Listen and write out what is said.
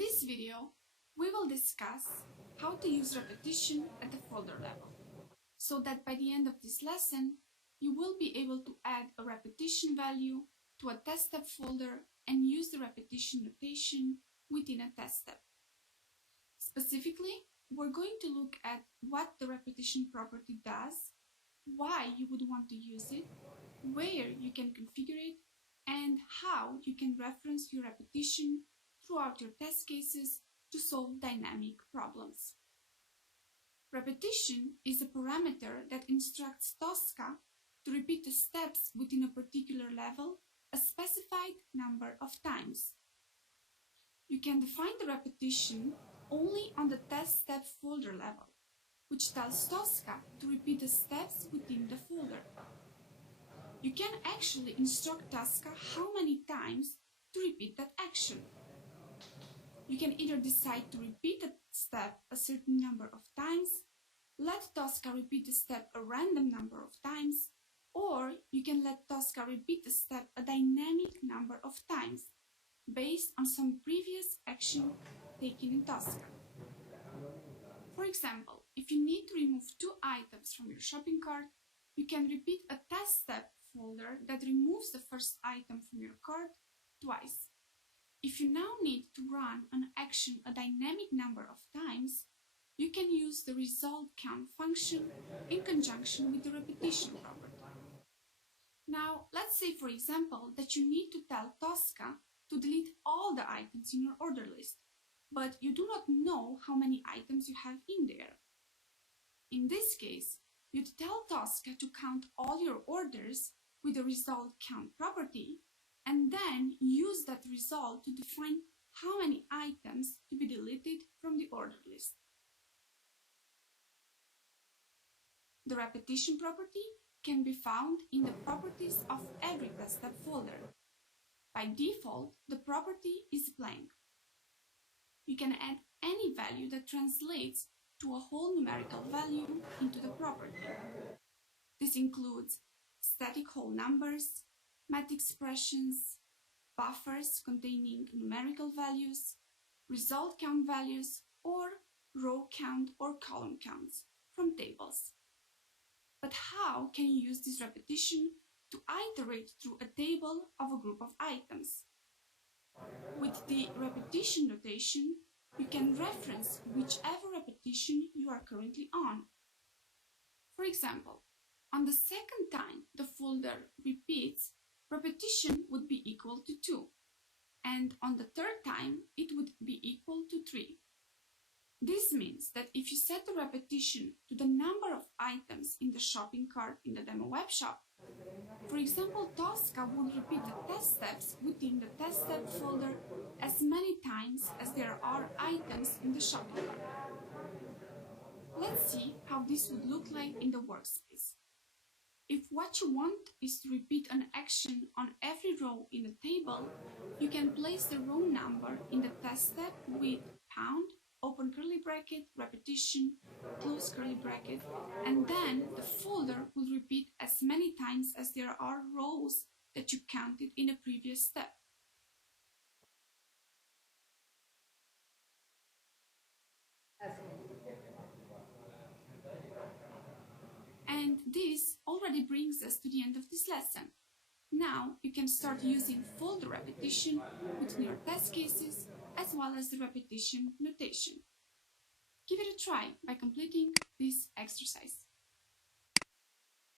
this video, we will discuss how to use repetition at the folder level, so that by the end of this lesson, you will be able to add a repetition value to a test step folder and use the repetition notation within a test step. Specifically, we're going to look at what the repetition property does, why you would want to use it, where you can configure it, and how you can reference your repetition throughout your test cases to solve dynamic problems. Repetition is a parameter that instructs Tosca to repeat the steps within a particular level a specified number of times. You can define the repetition only on the test step folder level, which tells Tosca to repeat the steps within the folder. You can actually instruct Tosca how many times to repeat that action. You can either decide to repeat a step a certain number of times, let Tosca repeat the step a random number of times, or you can let Tosca repeat the step a dynamic number of times, based on some previous action taken in Tosca. For example, if you need to remove 2 items from your shopping cart, you can repeat a test step folder that removes the first item from your cart twice. If you now need to run an action a dynamic number of times, you can use the result count function in conjunction with the repetition property. Now, let's say, for example, that you need to tell Tosca to delete all the items in your order list, but you do not know how many items you have in there. In this case, you'd tell Tosca to count all your orders with the result count property, and then use that result to define how many items to be deleted from the order list. The repetition property can be found in the properties of every test step folder. By default, the property is blank. You can add any value that translates to a whole numerical value into the property. This includes static whole numbers, math expressions, buffers containing numerical values, result count values, or row count or column counts from tables. But how can you use this repetition to iterate through a table of a group of items? With the repetition notation, you can reference whichever repetition you are currently on. For example, on the second time the folder repeats, repetition would be equal to 2, and on the third time it would be equal to 3. This means that if you set the repetition to the number of items in the shopping cart in the demo web shop, for example, Tosca will repeat the test steps within the test step folder as many times as there are items in the shopping cart. Let's see how this would look like in the workspace. If what you want is to repeat an action on every row in a table, you can place the row number in the test step with pound, open curly bracket, repetition, close curly bracket, and then the folder will repeat as many times as there are rows that you counted in a previous step. And this already brings us to the end of this lesson. Now you can start using folder repetition within your test cases as well as the repetition notation. Give it a try by completing this exercise.